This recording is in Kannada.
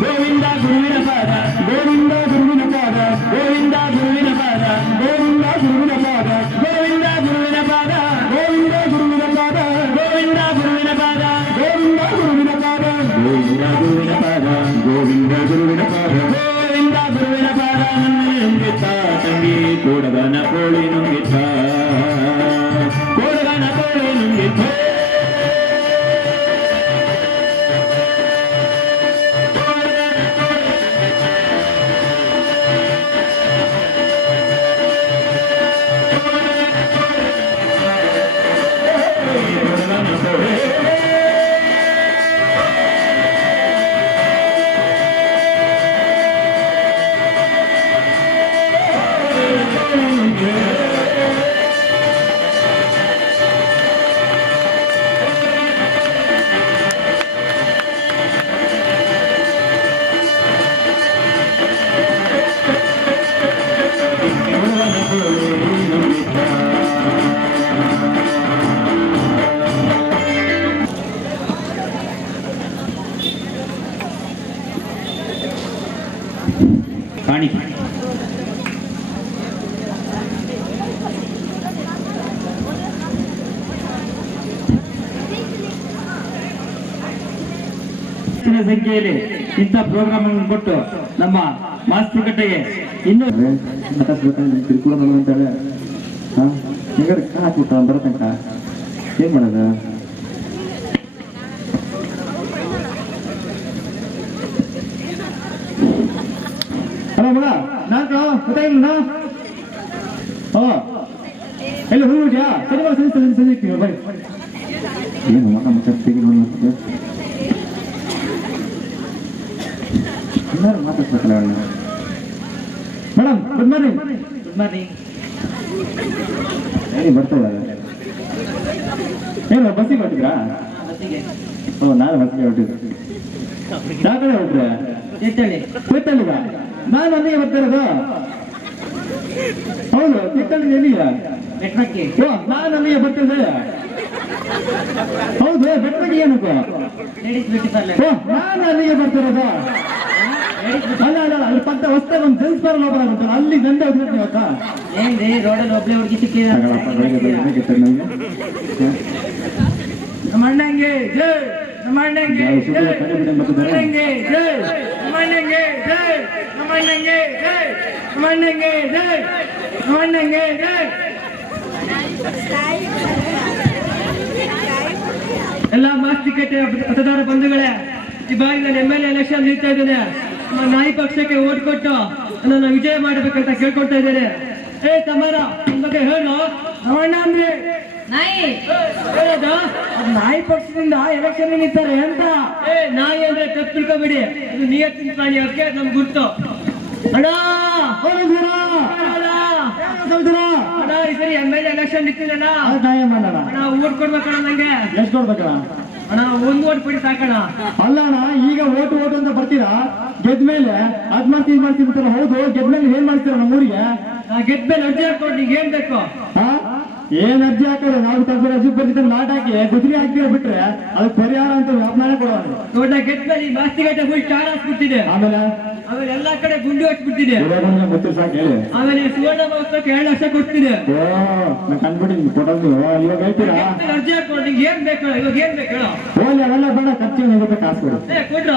ಗೋವಿಂದ ಗುರುವಿನ ಪಾದ ಗೋವಿಂದ ಗುರುವಿನ ಪಾದ ಗೋವಿಂದ ಗುರುವಿನ ಪಾದ ಗೋವಿಂದ ಗುರುವಿನ ಪಾದ ಗೋವಿಂದ ಗುರುವಿನ ಪಾದ ಗೋವಿಂದ ಗುರುವಿನ ಪಾದ ಗೋವಿಂದ ಗುರುವಿನ ಪಾದ ಗೋವಿಂದ ಗುರುವಿನ ಪಾದ ಗೋವಿಂದ ಗುರುವಿನ ಪಾದ ಗೋವಿಂದ ಗುರುವಿನ ಪಾದ ಗೋವಿಂದ ಗುರುವಿನ ಪಾದ ನುಂಗಿತ್ತ ತಂಗಿ ಕೂಡಗನ ಕೋಳಿ ನುಂಗಿತ್ತ ಕೂಡಗನ ಕೋಳಿ ನುಂಗಿತ್ತ ಪಾಣಿ ಸಂಖ್ಯೆಯಲ್ಲಿ ಇಂಥ ಪ್ರೋಗ್ರಾಮ್ ಕೊಟ್ಟು ನಮ್ಮ ಮಾಸ್ತುಕಟ್ಟೆಗೆ ಇನ್ನೂ ತಿಳ್ಕೊಳ್ಳೋ ಅಂತಾಳೆ ಹಿಂಗಾರೆ ಹಾಕ್ಬಿಟ್ಟ ಬರತಂಕ ಏನ್ ಮಾಡೋದ ಹಲೋ ಮಗ ನಾನ್ ಗೊತ್ತಾಗಿಲ್ಲ ಎಲ್ಲ ಹೋಗ್ಬಿಟ್ಯಾ ಶನಿವಾರ ಸಂಜೆ ಸಿಗ್ತೀವಿ ಬೈ ಏನು ನಮ್ಮ ಚರ್ಚೆಗೆ ಎಲ್ಲರೂ ಮಾತಾಡ್ಬೇಕಲ್ಲ madam good morning good morning ಬರ್ತಾ ಇದ್ದಾರೆ ಏನು ಬಸ್ಸಿಗೆ ಹೊಟ್ಟಿದ್ರಾ ನಾನು ಬಸ್ಸಿಗೆ ಹೊಟ್ಟಿದ್ದೆ ಯಾವ ಕಡೆ ಹೊಟ್ರೆ ತೀರ್ಥಹಳ್ಳಿಗ ನಾನು ಅಲ್ಲಿಗೆ ಬರ್ತಿರೋದು ಹೌದು ತೀರ್ಥಹಳ್ಳಿ ಎಲ್ಲಿಗ ನಾನು ಅಲ್ಲಿಗೆ ಬರ್ತಿದ್ದೆ ಹೌದು ಬೆಟ್ಟಕ್ಕೆ ಏನಕ್ಕೂ ನಾನು ಅಲ್ಲಿಗೆ ಬರ್ತಿರೋದು ಅಲ್ಲ ಅಲ್ಲ ಅಲ್ಲಿ ಪಕ್ಕ ಹೊಸ್ತಾಗ ಒಂದು ಜೆಂಟ್ಸ್ ಪಾರ್ಲರ್ ಓಪನ್ ಆಗುತ್ತಲ್ಲ ಅಲ್ಲಿ ಗಂಟೆ ಹೋಗ್ಬಿಟ್ಟು ಅಕ್ಕ ಏನ್ರಿ ರೋಡಲ್ಲಿ ಒಬ್ಳೆ ಹುಡುಗಿ ಸಿಕ್ಕಿದ ನಮ್ಮ ಅಣ್ಣಂಗೆ ಜೈ ನಮ್ಮ ಅಣ್ಣಂಗೆ ಜೈ ನಮ್ಮ ಅಣ್ಣಂಗೆ ಜೈ ನಮ್ಮ ಅಣ್ಣಂಗೆ ಜೈ ನಮ್ಮ ಅಣ್ಣಂಗೆ ಜೈ ನಮ್ಮ ಅಣ್ಣಂಗೆ ಜೈ ನಮ್ಮ ಅಣ್ಣಂಗೆ ಜೈ ಎಲ್ಲ ಮಾಸ್ತಿಕಟ್ಟೆ ಮತದಾರ ಬಂಧುಗಳೇ ಈ ಬಾರಿ ನಾನು MLA ಎಲೆಕ್ಷನ್ ನಿಲ್ತಾ ಇದ್ದೇನೆ ನಾಯಿ ಪಕ್ಷಕ್ಕೆ ಓಟ್ ಕೊಟ್ಟು ನನ್ನ ವಿಜಯ ಮಾಡಬೇಕಂತ ಕೇಳ್ಕೊಳ್ತಾ ಇದ್ದೇನೆ ಏ ತಮ್ಮರ ನಿಮ್ ಬಗ್ಗೆ ಹೇಳು ನಮ್ಮಣ್ಣ ಅಂದ್ರೆ ನಾಯಿ ಹೇಳೋದು ನಾಯಿ ಪಕ್ಷದಿಂದ ಎಲೆಕ್ಷನ್ ನಿಲ್ತಾರೆ ಅಂತ ಏ ನಾಯಿ ಅಂದ್ರೆ ತಪ್ಪು ತಿಳ್ಕೊಬೇಡಿ ಇದು ನಿಯತ್ತಿನ ಪ್ರಾಣಿ ಅದಕ್ಕೆ ನಮ್ಗೆ ಗುರ್ತು ಅಣ್ಣ ಅಣ್ಣ ಈ ಸರಿ MLA ಎಲೆಕ್ಷನ್ ನಿಂತಿಲ್ಲ ಅಣ್ಣ ಓಟ್ ಕೊಡ್ಬೇಕಣ್ಣ ನಂಗೆ ಎಷ್ಟು ಕೊಡ್ಬೇಕಣ್ಣ ಅಣ್ಣ ಒಂದು ಓಟ್ ಕೊಡಿ ಸಾಕಣ್ಣ ಅಲ್ಲ ಅಣ್ಣ ಈಗ ಓಟು ಅಂತ ಬರ್ತೀರಾ ಗೆದ್ಮೇಲೆ ಅದ್ ಮಾಡ್ತೀನಿ ಅಂತಾರ ಹೌದು ಗೆದ್ಮೇಲೆ ಏನ್ ಮಾಡ್ತೀರಾ ನಮ್ಮೂರಿಗೆ ಗೆದ್ಮೇಲೆ ಅರ್ಜಿ ಹಾಕೊಂಡು ನಿಂಗೆ ಏನ್ ಬೇಕು ಏನ್ ಅರ್ಜಿ ಹಾಕೋದು ನಾವು ತಪ್ಪು ಅರ್ಜಿ ಬರ್ತಿದ್ದ ನಾಟ್ ಹಾಕಿ ಗುಜರಿ ಹಾಕ್ತೀರ ಬಿಟ್ರೆ ಅದು ಪರಿಹಾರ ಅಂತ ವ್ಯಾಪಾರ ಕೊಡೋಣ ದೊಡ್ಡ ಗೆದ್ಮೇಲೆ ಈ ಮಾಸ್ತಿಗಟ್ಟೆ ಫುಲ್ ಸ್ಟಾರ್ ಹಾಕ್ಬಿಡ್ತಿದೆ ಆಮೇಲೆ ಎಲ್ಲಾ ಕಡೆ ಗುಂಡು ಹಚ್ಬಿಡ್ತಿದೆ ಆಮೇಲೆ ಸುವರ್ಣ ಮಹೋತ್ಸವಕ್ಕೆ 2 ಲಕ್ಷ ಕೊಡ್ತಿದೆ ಕಂಡ್ಬಿಟ್ಟಿದ್ದೀನಿ ಕೊಡೋದು ಇವಾಗ ಹೇಳ್ತೀರಾ ಅರ್ಜಿ ಹಾಕೊಂಡು ನಿಂಗೆ ಏನ್ ಬೇಕು ಇವಾಗ ಏನ್ ಬೇಕು ಹೇಳೋ ಹೋಗಿ ಅವೆಲ್ಲ ಬೇಡ ಖರ್ಚಿಗೆ ಹೋಗುತ್ತೆ ಕಾಸು ಕೊಡು ಕೊಡ್ರ